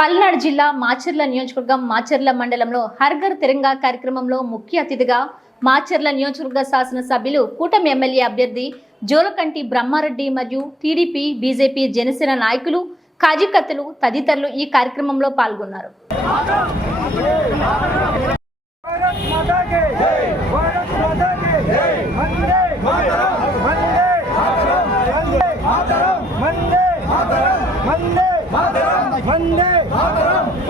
పల్నాడు జిల్లా మాచర్ల నియోజకవర్గం మాచర్ల మండలంలో హర్ఘర్ తిరంగా కార్యక్రమంలో ముఖ్య అతిథిగా మాచర్ల నియోజకవర్గ శాసనసభ్యులు కూటమి ఎమ్మెల్యే అభ్యర్థి జోలకంటి బ్రహ్మారెడ్డి మరియు టీడీపీ బీజేపీ జనసేన నాయకులు కార్యకర్తలు తదితరులు ఈ కార్యక్రమంలో పాల్గొన్నారు వందే जय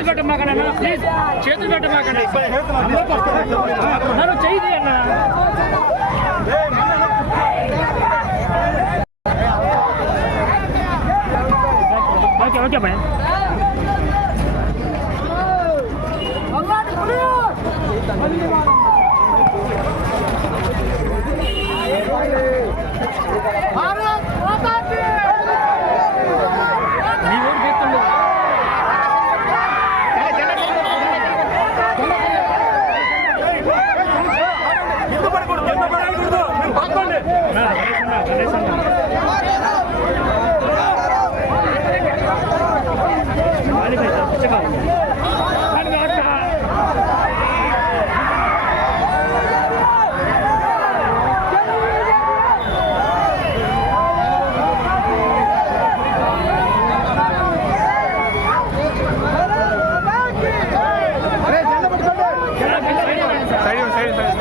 చేతులు పెట్టమాకండి అన్న ప్లీజ్ చేతులు పెట్టమాకండి నన్ను చెయ్యి అన్న ఓకే ఓకే భయ అల్లాడు sorry, sorry.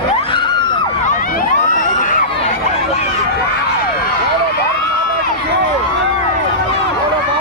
Yeah!